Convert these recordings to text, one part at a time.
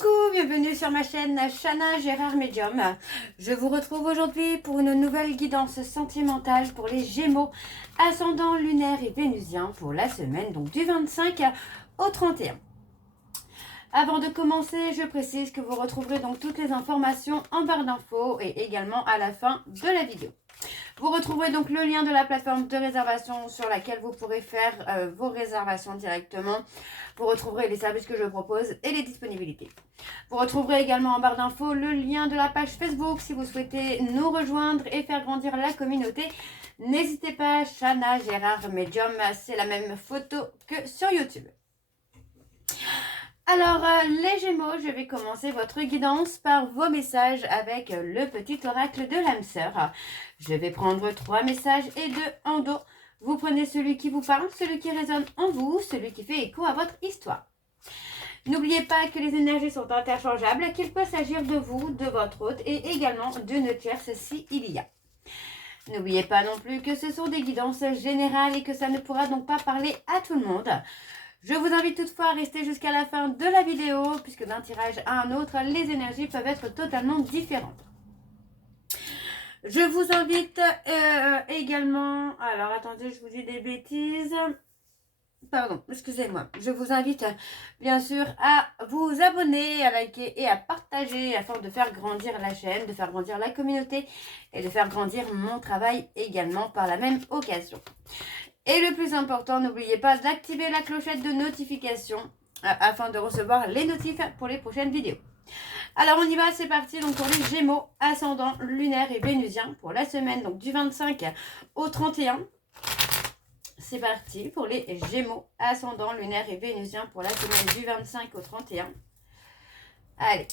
Coucou, bienvenue sur ma chaîne Chana Gérard Medium. Je vous retrouve aujourd'hui pour une nouvelle guidance sentimentale pour les Gémeaux, ascendant lunaire et vénusien pour la semaine donc du 25 au 31. Avant de commencer, je précise que vous retrouverez donc toutes les informations en barre d'infos et également à la fin de la vidéo. Vous retrouverez donc le lien de la plateforme de réservation sur laquelle vous pourrez faire vos réservations directement. Vous retrouverez les services que je propose et les disponibilités. Vous retrouverez également en barre d'infos le lien de la page Facebook si vous souhaitez nous rejoindre et faire grandir la communauté. N'hésitez pas, Chana Gérard Medium, c'est la même photo que sur YouTube. Alors, les Gémeaux, je vais commencer votre guidance par vos messages avec le petit oracle de l'âme sœur. Je vais prendre 3 messages et 2 en dos. Vous prenez celui qui vous parle, celui qui résonne en vous, celui qui fait écho à votre histoire. N'oubliez pas que les énergies sont interchangeables, qu'il peut s'agir de vous, de votre hôte et également d'une tierce si il y a. N'oubliez pas non plus que ce sont des guidances générales et que ça ne pourra donc pas parler à tout le monde. Je vous invite toutefois à rester jusqu'à la fin de la vidéo, puisque d'un tirage à un autre, les énergies peuvent être totalement différentes. Je vous invite également... Alors, attendez, je vous dis des bêtises. Pardon, excusez-moi. Je vous invite bien sûr à vous abonner, à liker et à partager afin de faire grandir la chaîne, de faire grandir la communauté et de faire grandir mon travail également par la même occasion. Et le plus important, n'oubliez pas d'activer la clochette de notification afin de recevoir les notifs pour les prochaines vidéos. Alors on y va, c'est parti donc pour les Gémeaux, ascendant lunaire et vénusien pour la semaine donc du 25 au 31. C'est parti pour les Gémeaux, ascendant lunaire et vénusien pour la semaine du 25 au 31. Allez,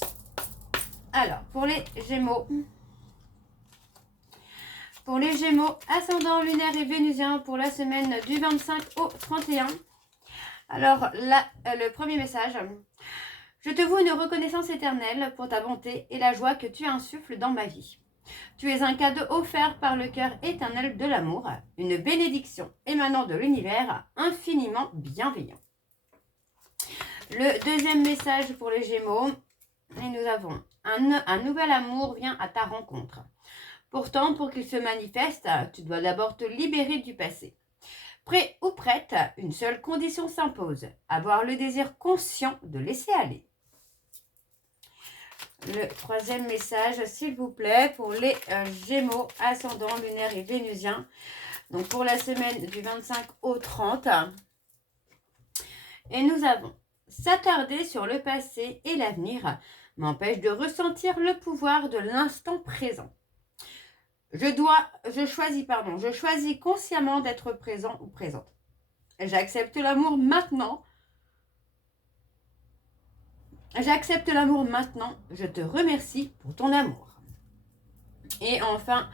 alors pour les Gémeaux... Pour les Gémeaux, ascendant lunaire et vénusien pour la semaine du 25 au 31. Alors là, le premier message. Je te voue une reconnaissance éternelle pour ta bonté et la joie que tu insuffles dans ma vie. Tu es un cadeau offert par le cœur éternel de l'amour, une bénédiction émanant de l'univers infiniment bienveillant. Le deuxième message pour les Gémeaux, et nous avons un nouvel amour vient à ta rencontre. Pourtant, pour qu'il se manifeste, tu dois d'abord te libérer du passé. Prêt ou prête, une seule condition s'impose, avoir le désir conscient de laisser aller. Le troisième message, s'il vous plaît, pour les Gémeaux, ascendant lunaire et vénusien. Donc pour la semaine du 25 au 30. Et nous avons s'attarder sur le passé et l'avenir m'empêche de ressentir le pouvoir de l'instant présent. Je choisis consciemment d'être présent ou présente. J'accepte l'amour maintenant. J'accepte l'amour maintenant. Je te remercie pour ton amour. Et enfin,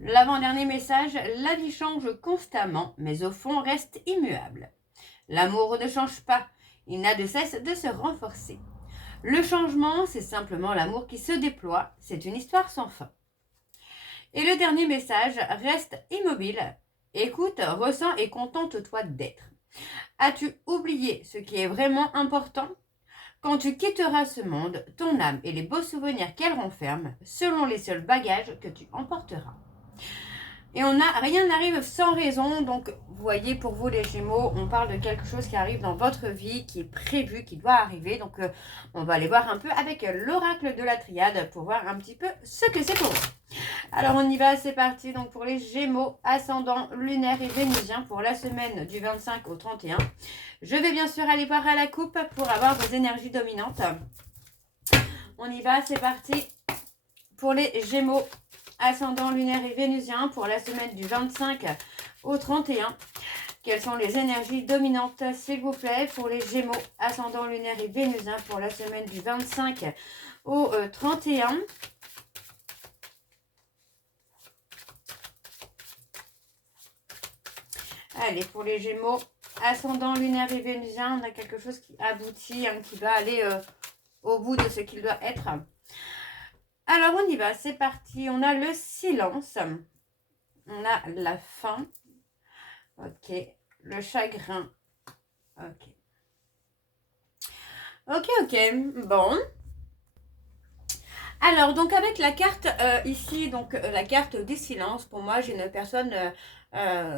l'avant-dernier message, la vie change constamment, mais au fond reste immuable. L'amour ne change pas, il n'a de cesse de se renforcer. Le changement, c'est simplement l'amour qui se déploie, c'est une histoire sans fin. Et le dernier message, reste immobile. Écoute, ressens et contente-toi d'être. As-tu oublié ce qui est vraiment important? Quand tu quitteras ce monde, ton âme et les beaux souvenirs qu'elle renferme seront les seuls bagages que tu emporteras. Et rien n'arrive sans raison, donc vous voyez, pour vous les Gémeaux, on parle de quelque chose qui arrive dans votre vie, qui est prévu, qui doit arriver. Donc on va aller voir un peu avec l'oracle de la triade pour voir un petit peu ce que c'est pour vous. Alors on y va, c'est parti. Donc pour les Gémeaux, ascendant lunaire et vénusien pour la semaine du 25 au 31. Je vais bien sûr aller voir à la coupe pour avoir vos énergies dominantes. On y va, c'est parti. Pour les Gémeaux, ascendant lunaire et vénusien pour la semaine du 25 au 31. Quelles sont les énergies dominantes, s'il vous plaît, pour les Gémeaux, ascendant lunaire et vénusien pour la semaine du 25 au 31. Allez, pour les Gémeaux, ascendant lunaire et vénusien, on a quelque chose qui aboutit, qui va aller au bout de ce qu'il doit être. Alors, on y va, c'est parti. On a le silence. On a la faim. Ok. Le chagrin. Ok. Ok. Bon. Alors, donc avec la carte ici, donc la carte des silences, pour moi, j'ai une personne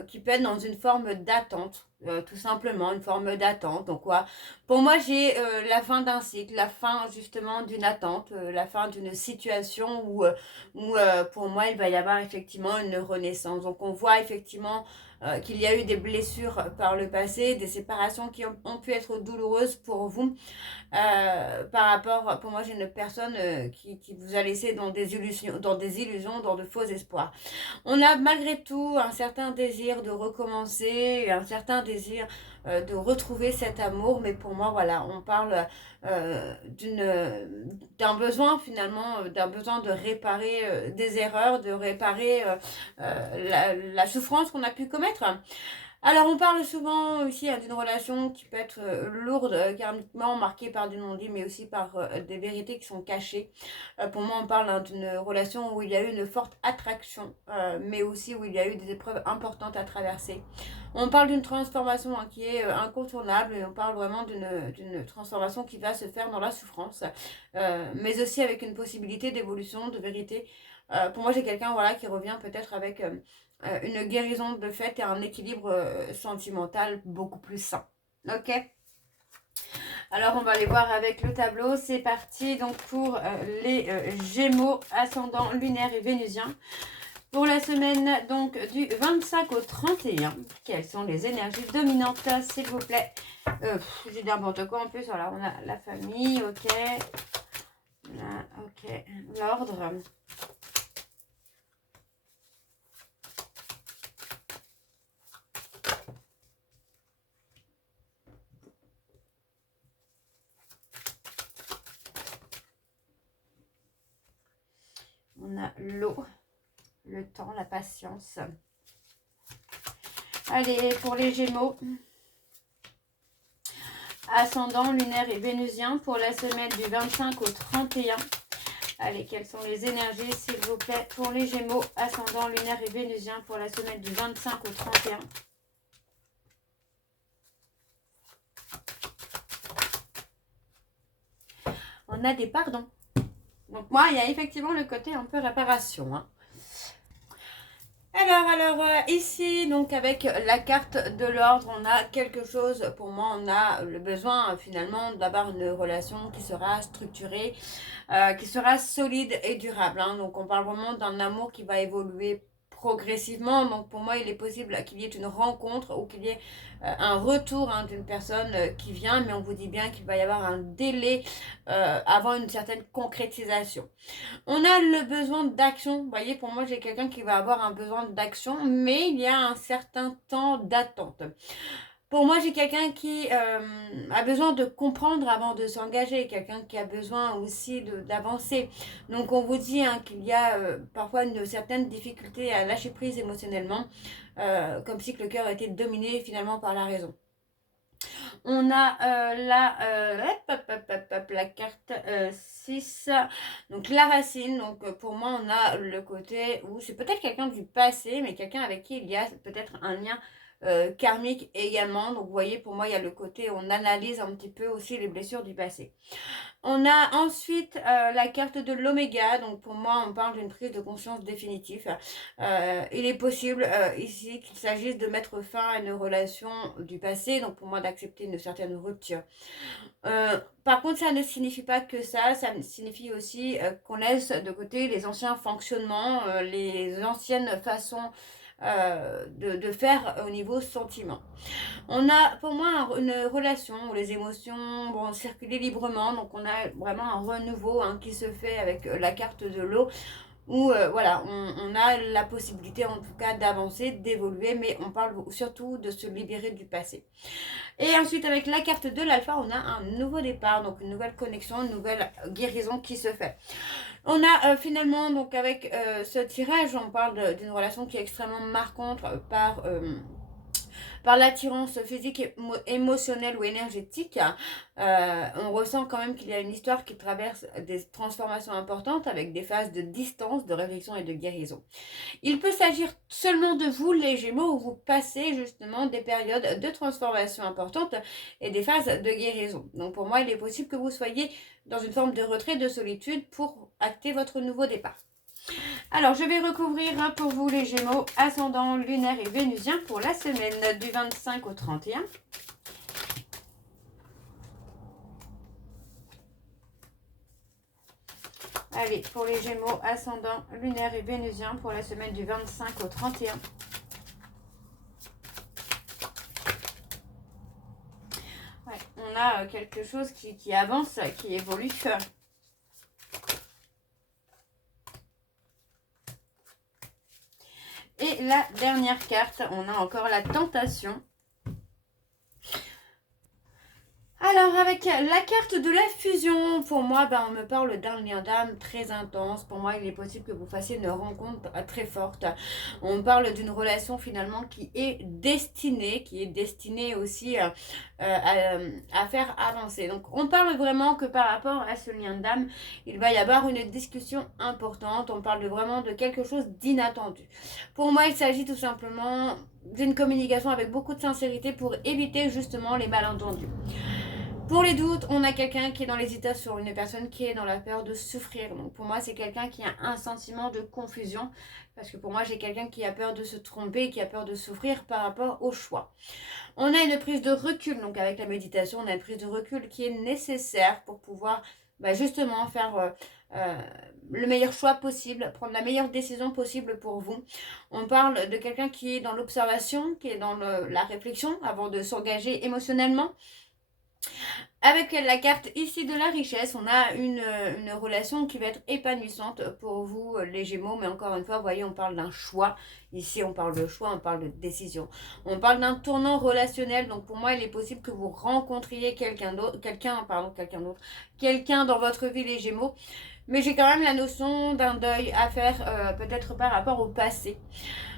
qui peut être dans une forme d'attente, tout simplement, une forme d'attente. Donc, quoi, pour moi, j'ai la fin d'un cycle, la fin justement d'une attente, la fin d'une situation où pour moi, il va y avoir effectivement une renaissance. Donc, on voit effectivement qu'il y a eu des blessures par le passé, des séparations qui ont pu être douloureuses pour vous. Par rapport, pour moi, j'ai une personne qui vous a laissé dans des illusions, dans de faux espoirs. On a malgré tout un certain désir de recommencer, un certain désir de retrouver cet amour, mais pour moi, voilà, on parle d'un besoin finalement, d'un besoin de réparer des erreurs, de réparer la souffrance qu'on a pu commettre. Alors, on parle souvent aussi d'une relation qui peut être lourde, karmiquement marquée par du non-dit, mais aussi par des vérités qui sont cachées. Pour moi, on parle d'une relation où il y a eu une forte attraction, mais aussi où il y a eu des épreuves importantes à traverser. On parle d'une transformation qui est incontournable, et on parle vraiment d'une transformation qui va se faire dans la souffrance, mais aussi avec une possibilité d'évolution, de vérité. Pour moi, j'ai quelqu'un voilà, qui revient peut-être avec une guérison de fait et un équilibre sentimental beaucoup plus sain. Ok. Alors on va aller voir avec le tableau. C'est parti donc pour les Gémeaux, ascendant lunaire et vénusien. Pour la semaine donc du 25 au 31, quelles sont les énergies dominantes s'il vous plaît? J'ai n'importe quoi en plus. Voilà, on a la famille, ok. Là, ok, l'ordre. On a l'eau, le temps, la patience. Allez, pour les Gémeaux, ascendant lunaire et vénusien, pour la semaine du 25 au 31. Allez, quelles sont les énergies, s'il vous plaît, pour les Gémeaux, ascendant lunaire et vénusien, pour la semaine du 25 au 31. On a des pardons. Donc moi, il y a effectivement le côté un peu réparation. Hein. Alors, ici, donc avec la carte de l'ordre, on a quelque chose, pour moi, on a le besoin finalement d'avoir une relation qui sera structurée, qui sera solide et durable. Hein. Donc on parle vraiment d'un amour qui va évoluer progressivement. Donc pour moi, il est possible qu'il y ait une rencontre ou qu'il y ait un retour d'une personne qui vient, mais on vous dit bien qu'il va y avoir un délai avant une certaine concrétisation. On a le besoin d'action. Vous voyez, pour moi, j'ai quelqu'un qui va avoir un besoin d'action, mais il y a un certain temps d'attente. Pour moi, j'ai quelqu'un qui a besoin de comprendre avant de s'engager, quelqu'un qui a besoin aussi d'avancer. Donc, on vous dit qu'il y a parfois une certaine difficulté à lâcher prise émotionnellement, comme si le cœur était dominé finalement par la raison. On a la carte 6, donc la racine. Donc pour moi, on a le côté où c'est peut-être quelqu'un du passé, mais quelqu'un avec qui il y a peut-être un lien karmique également. Donc vous voyez, pour moi, il y a le côté, on analyse un petit peu aussi les blessures du passé. On a ensuite la carte de l'oméga. Donc pour moi, on parle d'une prise de conscience définitive. Il est possible ici qu'il s'agisse de mettre fin à une relation du passé. Donc pour moi, d'accepter une certaine rupture. Par contre, ça ne signifie pas que ça signifie aussi qu'on laisse de côté les anciens fonctionnements, les anciennes façons de faire au niveau sentiment. On a pour moi une relation où les émotions vont circuler librement, donc on a vraiment un renouveau qui se fait avec la carte de l'eau, où voilà, on a la possibilité en tout cas d'avancer, d'évoluer, mais on parle surtout de se libérer du passé. Et ensuite avec la carte de l'alpha, on a un nouveau départ, donc une nouvelle connexion, une nouvelle guérison qui se fait. On a finalement, donc avec ce tirage, on parle d'une relation qui est extrêmement marquante par par l'attirance physique, émotionnelle ou énergétique, on ressent quand même qu'il y a une histoire qui traverse des transformations importantes avec des phases de distance, de réflexion et de guérison. Il peut s'agir seulement de vous, les Gémeaux, où vous passez justement des périodes de transformation importantes et des phases de guérison. Donc pour moi, il est possible que vous soyez dans une forme de retrait, de solitude pour acter votre nouveau départ. Alors, je vais recouvrir pour vous les Gémeaux, ascendant lunaire et vénusien pour la semaine du 25 au 31. Allez, pour les Gémeaux, ascendant lunaire et vénusien pour la semaine du 25 au 31. Ouais, on a quelque chose qui avance, qui évolue. Et la dernière carte, on a encore la tentation. Alors, avec la carte de la fusion, pour moi, on me parle d'un lien d'âme très intense. Pour moi, il est possible que vous fassiez une rencontre très forte. On parle d'une relation finalement qui est destinée aussi à faire avancer. Donc, on parle vraiment que par rapport à ce lien d'âme, il va y avoir une discussion importante. On parle vraiment de quelque chose d'inattendu. Pour moi, il s'agit tout simplement d'une communication avec beaucoup de sincérité pour éviter justement les malentendus. Pour les doutes, on a quelqu'un qui est dans l'hésitation, une personne qui est dans la peur de souffrir. Donc pour moi, c'est quelqu'un qui a un sentiment de confusion. Parce que pour moi, j'ai quelqu'un qui a peur de se tromper, qui a peur de souffrir par rapport au choix. On a une prise de recul. Donc avec la méditation, on a une prise de recul qui est nécessaire pour pouvoir justement faire le meilleur choix possible, prendre la meilleure décision possible pour vous. On parle de quelqu'un qui est dans l'observation, qui est dans la réflexion avant de s'engager émotionnellement. Avec la carte ici de la richesse, on a une relation qui va être épanouissante pour vous, les Gémeaux. Mais encore une fois, vous voyez, on parle d'un choix. Ici, on parle de choix, on parle de décision. On parle d'un tournant relationnel. Donc, pour moi, il est possible que vous rencontriez quelqu'un d'autre, quelqu'un dans votre vie, les Gémeaux. Mais j'ai quand même la notion d'un deuil à faire, peut-être par rapport au passé.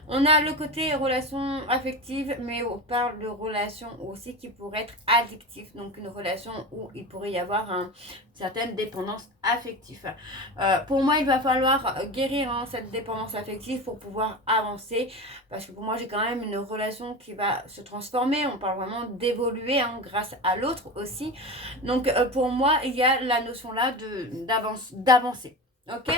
On a le côté relation affective, mais on parle de relation aussi qui pourrait être addictive. Donc une relation où il pourrait y avoir une certaine dépendance affective. Pour moi, il va falloir guérir cette dépendance affective pour pouvoir avancer. Parce que pour moi, j'ai quand même une relation qui va se transformer. On parle vraiment d'évoluer grâce à l'autre aussi. Donc pour moi, il y a la notion là d'avancer. Ok.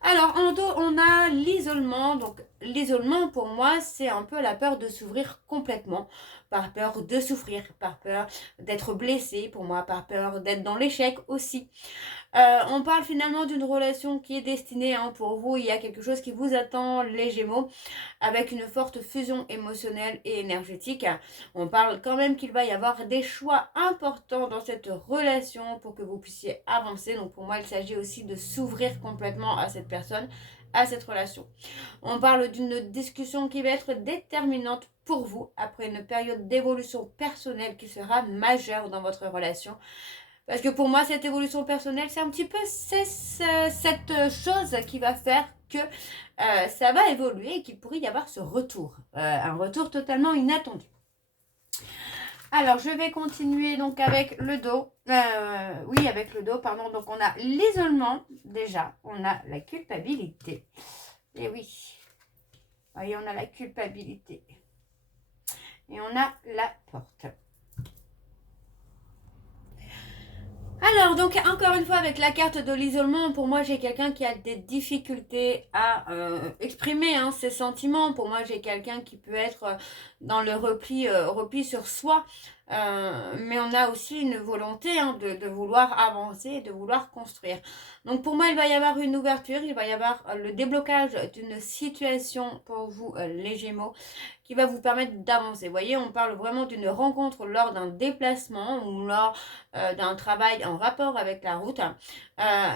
Alors en dos on a l'isolement. Donc l'isolement pour moi c'est un peu la peur de s'ouvrir complètement, par peur de souffrir, par peur d'être blessé, pour moi par peur d'être dans l'échec aussi. On parle finalement d'une relation qui est destinée pour vous, il y a quelque chose qui vous attend les Gémeaux, avec une forte fusion émotionnelle et énergétique. On parle quand même qu'il va y avoir des choix importants dans cette relation pour que vous puissiez avancer. Donc pour moi, il s'agit aussi de s'ouvrir complètement à cette personne, à cette relation. On parle d'une discussion qui va être déterminante pour vous après une période d'évolution personnelle qui sera majeure dans votre relation. Parce que pour moi, cette évolution personnelle, c'est un petit peu cette chose qui va faire que ça va évoluer et qu'il pourrait y avoir ce retour. Un retour totalement inattendu. Alors, je vais continuer donc avec le dos. Avec le dos, pardon. Donc, on a l'isolement, déjà. On a la culpabilité. Et oui. Voyez, on a la culpabilité. Et on a la porte. Alors, donc, encore une fois, avec la carte de l'isolement, pour moi, j'ai quelqu'un qui a des difficultés à exprimer ses sentiments. Pour moi, j'ai quelqu'un qui peut être dans le repli sur soi. Mais on a aussi une volonté de vouloir avancer, de vouloir construire. Donc, pour moi, il va y avoir une ouverture, il va y avoir le déblocage d'une situation pour vous, les Gémeaux, qui va vous permettre d'avancer. Vous voyez, on parle vraiment d'une rencontre lors d'un déplacement ou lors d'un travail en rapport avec la route.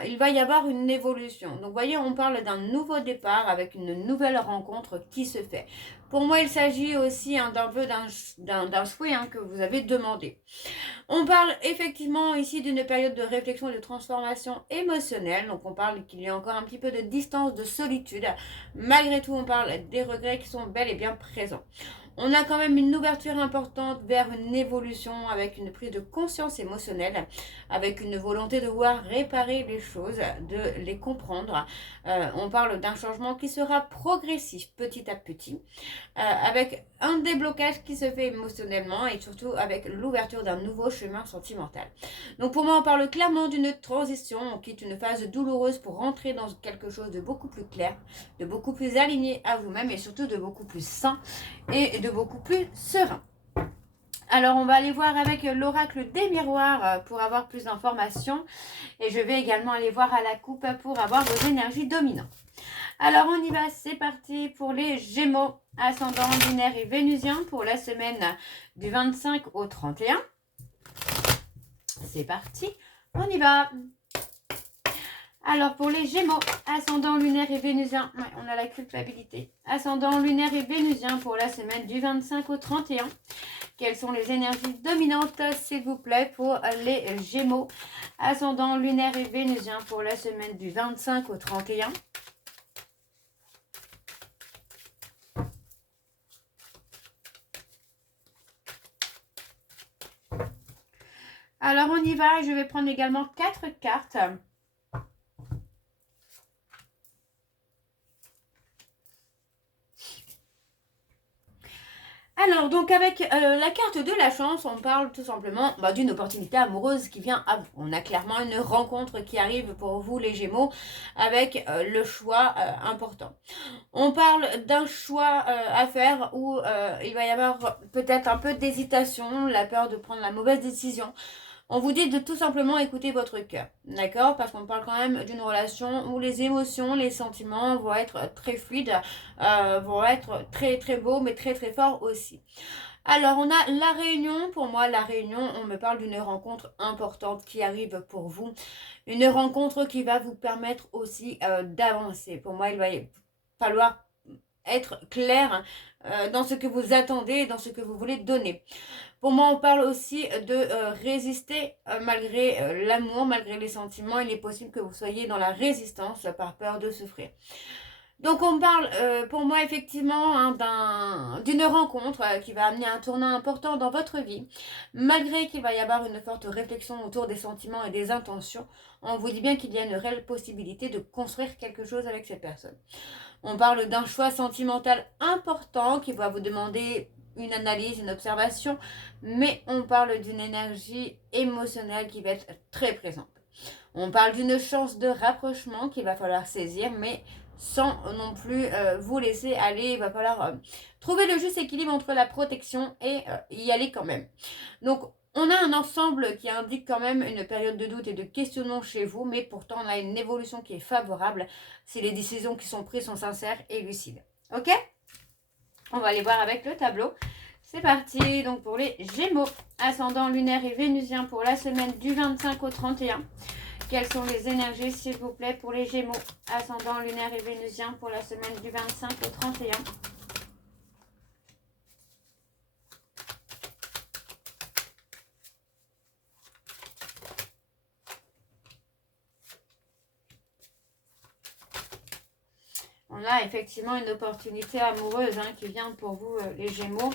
Il va y avoir une évolution. Donc, vous voyez, on parle d'un nouveau départ avec une nouvelle rencontre qui se fait. Pour moi, il s'agit aussi d'un peu d'un souhait que vous avez demandé. On parle effectivement ici d'une période de réflexion et de transformation émotionnelle. Donc on parle qu'il y a encore un petit peu de distance, de solitude. Malgré tout, on parle des regrets qui sont bel et bien présents. On a quand même une ouverture importante vers une évolution avec une prise de conscience émotionnelle, avec une volonté de vouloir réparer les choses, de les comprendre. On parle d'un changement qui sera progressif petit à petit, avec un déblocage qui se fait émotionnellement et surtout avec l'ouverture d'un nouveau chemin sentimental. Donc pour moi, on parle clairement d'une transition. On quitte une phase douloureuse pour rentrer dans quelque chose de beaucoup plus clair, de beaucoup plus aligné à vous-même et surtout de beaucoup plus sain et de beaucoup plus serein. Alors, on va aller voir avec l'oracle des miroirs pour avoir plus d'informations. Et je vais également aller voir à la coupe pour avoir vos énergies dominantes. Alors, on y va. C'est parti pour les Gémeaux, ascendant lunaire et vénusien pour la semaine du 25 au 31. C'est parti. On y va. Alors, pour les Gémeaux, ascendant lunaire et vénusien, ouais, on a la culpabilité. Ascendant lunaire et vénusien pour la semaine du 25 au 31. Quelles sont les énergies dominantes, s'il vous plaît, pour les Gémeaux, ascendant lunaire et vénusien pour la semaine du 25 au 31. Alors, on y va. Je vais prendre également 4 cartes. Alors, donc avec la carte de la chance, on parle tout simplement d'une opportunité amoureuse qui vient à vous. On a clairement une rencontre qui arrive pour vous les Gémeaux avec le choix important. On parle d'un choix à faire où il va y avoir peut-être un peu d'hésitation, la peur de prendre la mauvaise décision. On vous dit de tout simplement écouter votre cœur, d'accord? Parce qu'on parle quand même d'une relation où les émotions, les sentiments vont être très fluides, vont être très très beaux, mais très très forts aussi. Alors, on a la réunion. Pour moi, la réunion, on me parle d'une rencontre importante qui arrive pour vous. Une rencontre qui va vous permettre aussi d'avancer. Pour moi, il va falloir être clair dans ce que vous attendez, dans ce que vous voulez donner. Pour moi, on parle aussi de résister malgré l'amour, malgré les sentiments. Il est possible que vous soyez dans la résistance par peur de souffrir. Donc on parle pour moi effectivement d'une rencontre qui va amener un tournant important dans votre vie. Malgré qu'il va y avoir une forte réflexion autour des sentiments et des intentions, on vous dit bien qu'il y a une réelle possibilité de construire quelque chose avec cette personne. On parle d'un choix sentimental important qui va vous demander une analyse, une observation, mais on parle d'une énergie émotionnelle qui va être très présente. On parle d'une chance de rapprochement qu'il va falloir saisir, mais sans non plus vous laisser aller. Il va falloir trouver le juste équilibre entre la protection et y aller quand même. Donc, on a un ensemble qui indique quand même une période de doute et de questionnement chez vous, mais pourtant on a une évolution qui est favorable si les décisions qui sont prises sont sincères et lucides. Ok? On va aller voir avec le tableau. C'est parti, donc pour les Gémeaux, ascendant lunaire et vénusien pour la semaine du 25 au 31. Quelles sont les énergies, s'il vous plaît, pour les Gémeaux, ascendant lunaire et vénusien pour la semaine du 25 au 31. On a effectivement une opportunité amoureuse qui vient pour vous, les Gémeaux.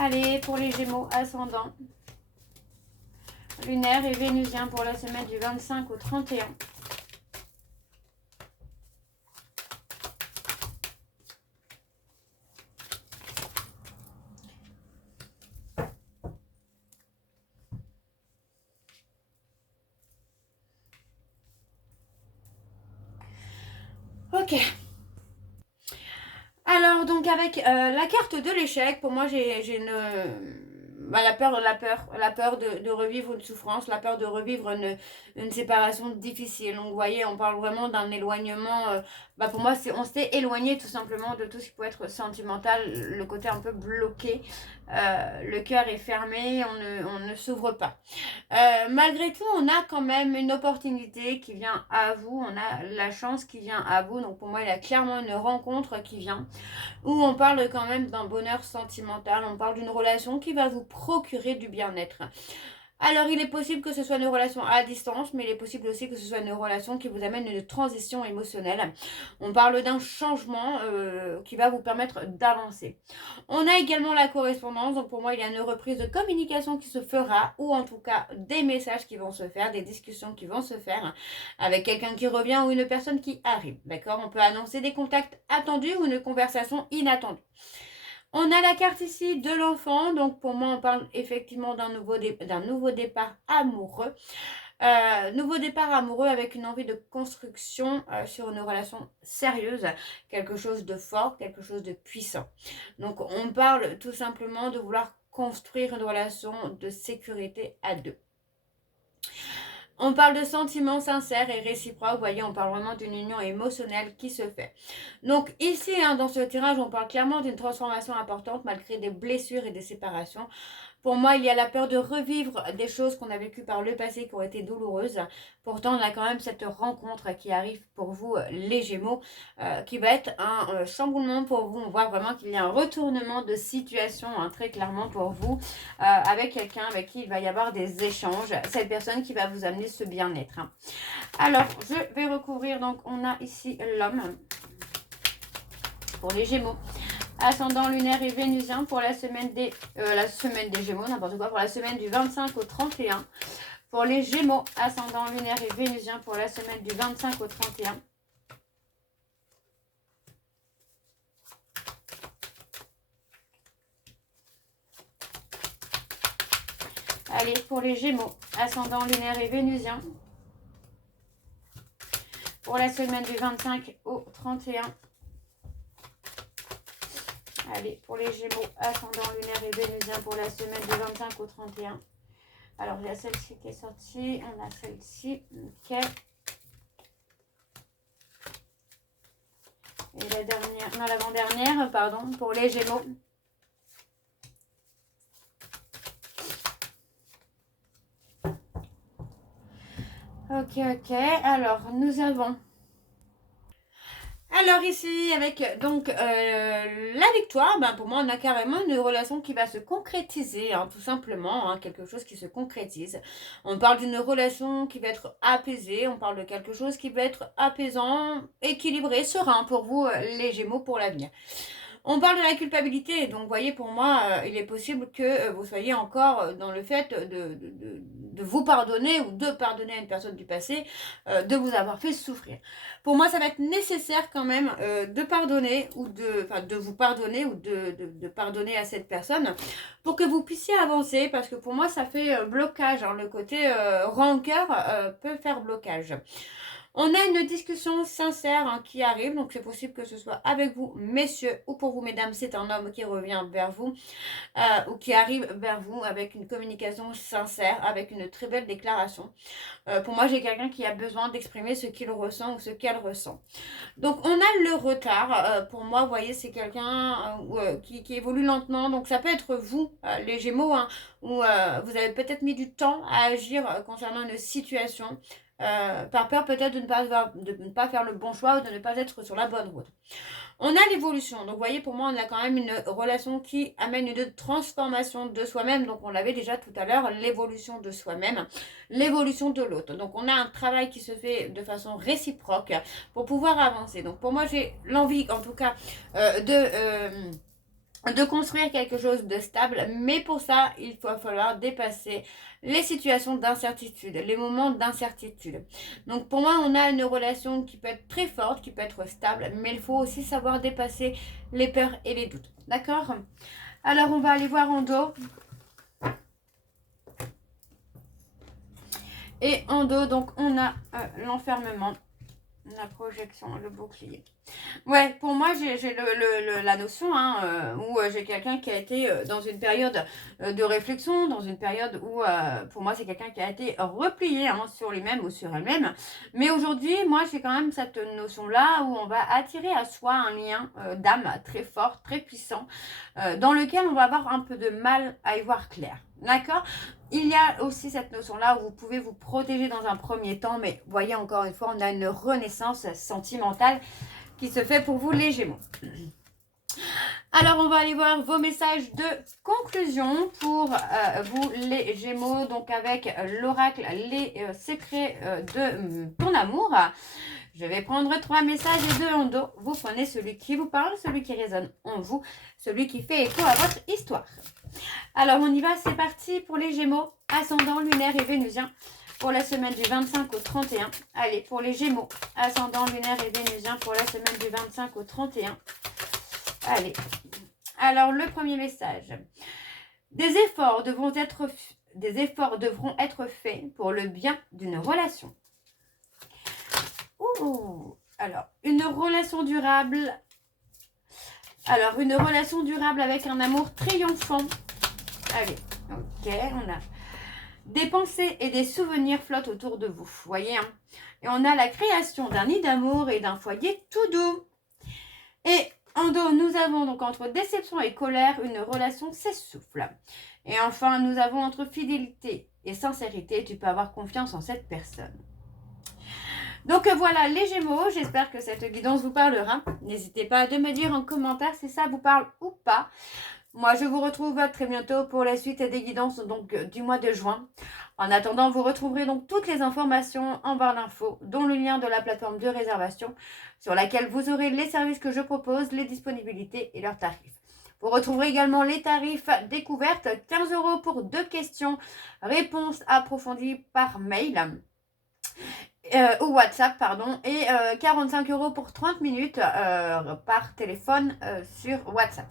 Allez, pour les Gémeaux, ascendant lunaire et vénusien pour la semaine du 25 au 31. Ok. Alors, donc, avec la carte de l'échec, pour moi, j'ai une... la peur de revivre une souffrance, la peur de revivre une séparation difficile. Donc, vous voyez, on parle vraiment d'un éloignement. Pour moi, on s'est éloigné tout simplement de tout ce qui peut être sentimental, le côté un peu bloqué. Le cœur est fermé, on ne s'ouvre pas. Malgré tout, on a quand même une opportunité qui vient à vous, on a la chance qui vient à vous. Donc pour moi, il y a clairement une rencontre qui vient, où on parle quand même d'un bonheur sentimental, on parle d'une relation qui va vous procurer du bien-être. Alors, il est possible que ce soit une relation à distance, mais il est possible aussi que ce soit une relation qui vous amène une transition émotionnelle. On parle d'un changement qui va vous permettre d'avancer. On a également la correspondance, donc pour moi, il y a une reprise de communication qui se fera, ou en tout cas des messages qui vont se faire, des discussions qui vont se faire avec quelqu'un qui revient ou une personne qui arrive. D'accord? On peut annoncer des contacts attendus ou une conversation inattendue. On a la carte ici de l'enfant, donc pour moi on parle effectivement d'un nouveau départ amoureux. Nouveau départ amoureux avec une envie de construction sur une relation sérieuse, quelque chose de fort, quelque chose de puissant. Donc on parle tout simplement de vouloir construire une relation de sécurité à deux. On parle de sentiments sincères et réciproques. Vous voyez, on parle vraiment d'une union émotionnelle qui se fait. Donc ici, dans ce tirage, on parle clairement d'une transformation importante malgré des blessures et des séparations. Pour moi, il y a la peur de revivre des choses qu'on a vécues par le passé qui ont été douloureuses. Pourtant, on a quand même cette rencontre qui arrive pour vous, les Gémeaux, qui va être un chamboulement pour vous. On voit vraiment qu'il y a un retournement de situation, très clairement pour vous, avec quelqu'un avec qui il va y avoir des échanges. Cette personne qui va vous amener ce bien-être. Alors, je vais recouvrir. Donc, on a ici l'homme pour les Gémeaux. Ascendant lunaire et vénusien pour la semaine des Gémeaux, n'importe quoi, pour la semaine du 25 au 31. Pour les Gémeaux, ascendant lunaire et vénusien pour la semaine du 25 au 31. Allez, pour les Gémeaux, ascendant lunaire et vénusien pour la semaine du 25 au 31. Allez, pour les Gémeaux, ascendant lunaire et vénusien pour la semaine du 25 au 31. Alors, il y a celle-ci qui est sortie. On a celle-ci. Ok. Et la dernière, non, l'avant-dernière, pardon, pour les Gémeaux. Ok. Alors, nous avons... Alors ici, avec donc la victoire, pour moi, on a carrément une relation qui va se concrétiser, tout simplement, quelque chose qui se concrétise. On parle d'une relation qui va être apaisée, on parle de quelque chose qui va être apaisant, équilibré, serein pour vous, les Gémeaux, pour l'avenir. On parle de la culpabilité, donc vous voyez, pour moi, il est possible que vous soyez encore dans le fait de vous pardonner ou de pardonner à une personne du passé, de vous avoir fait souffrir. Pour moi, ça va être nécessaire quand même de pardonner ou de vous pardonner ou de pardonner à cette personne pour que vous puissiez avancer, parce que pour moi, ça fait blocage. Le côté rancœur peut faire blocage. On a une discussion sincère qui arrive, donc c'est possible que ce soit avec vous, messieurs, ou pour vous, mesdames, c'est un homme qui revient vers vous, ou qui arrive vers vous avec une communication sincère, avec une très belle déclaration. Pour moi, j'ai quelqu'un qui a besoin d'exprimer ce qu'il ressent ou ce qu'elle ressent. Donc, on a le retard. Pour moi, vous voyez, c'est quelqu'un qui évolue lentement. Donc, ça peut être vous, les Gémeaux, où vous avez peut-être mis du temps à agir concernant une situation. Par peur peut-être de ne pas faire le bon choix ou de ne pas être sur la bonne route. On a l'évolution. Donc, vous voyez, pour moi, on a quand même une relation qui amène une transformation de soi-même. Donc, on l'avait déjà tout à l'heure, l'évolution de soi-même, l'évolution de l'autre. Donc, on a un travail qui se fait de façon réciproque pour pouvoir avancer. Donc, pour moi, j'ai l'envie, en tout cas, de construire quelque chose de stable, mais pour ça, il va falloir dépasser les situations d'incertitude, les moments d'incertitude. Donc pour moi, on a une relation qui peut être très forte, qui peut être stable, mais il faut aussi savoir dépasser les peurs et les doutes. D'accord? Alors, on va aller voir en dos. Et en dos, donc, on a l'enfermement, la projection, le bouclier. Ouais, pour moi, j'ai la notion où j'ai quelqu'un qui a été dans une période de réflexion, dans une période où, pour moi, c'est quelqu'un qui a été replié sur lui-même ou sur elle-même. Mais aujourd'hui, moi, j'ai quand même cette notion-là où on va attirer à soi un lien d'âme très fort, très puissant, dans lequel on va avoir un peu de mal à y voir clair. D'accord ? Il y a aussi cette notion-là où vous pouvez vous protéger dans un premier temps, mais voyez, encore une fois, on a une renaissance sentimentale qui se fait pour vous, les Gémeaux. Alors, on va aller voir vos messages de conclusion pour vous, les Gémeaux, donc avec l'oracle, les secrets de ton amour. Je vais prendre 3 messages et 2 en dos. Vous prenez celui qui vous parle, celui qui résonne en vous, celui qui fait écho à votre histoire. Alors, on y va, c'est parti pour les Gémeaux, ascendant, lunaire et vénusien, pour la semaine du 25 au 31. Allez, pour les Gémeaux, ascendant, lunaire et vénusien, pour la semaine du 25 au 31. Allez, alors le premier message. Des efforts devront être faits pour le bien d'une relation. Alors, une relation durable. Alors, une relation durable avec un amour triomphant. Allez, ok, on a des pensées et des souvenirs flottent autour de vous. Vous voyez, hein? Et on a la création d'un nid d'amour et d'un foyer tout doux. Et en dos, nous avons donc entre déception et colère, une relation s'essouffle. Et enfin, nous avons entre fidélité et sincérité, tu peux avoir confiance en cette personne. Donc voilà les Gémeaux, j'espère que cette guidance vous parlera. N'hésitez pas à me dire en commentaire si ça vous parle ou pas. Moi, je vous retrouve très bientôt pour la suite des guidances donc, du mois de juin. En attendant, vous retrouverez donc toutes les informations en barre d'infos, dont le lien de la plateforme de réservation sur laquelle vous aurez les services que je propose, les disponibilités et leurs tarifs. Vous retrouverez également les tarifs découvertes, 15 € pour 2 questions, réponses approfondies par mail. Ou WhatsApp, pardon, et 45 € pour 30 minutes par téléphone sur WhatsApp.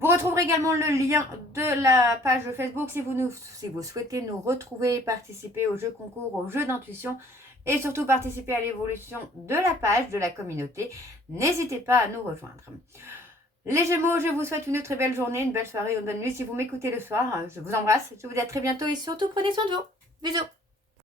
Vous retrouverez également le lien de la page Facebook si vous souhaitez nous retrouver et participer au jeu concours, au jeu d'intuition et surtout participer à l'évolution de la page, de la communauté. N'hésitez pas à nous rejoindre. Les Gémeaux, je vous souhaite une très belle journée, une belle soirée, une bonne nuit si vous m'écoutez le soir. Je vous embrasse, je vous dis à très bientôt et surtout prenez soin de vous. Bisous.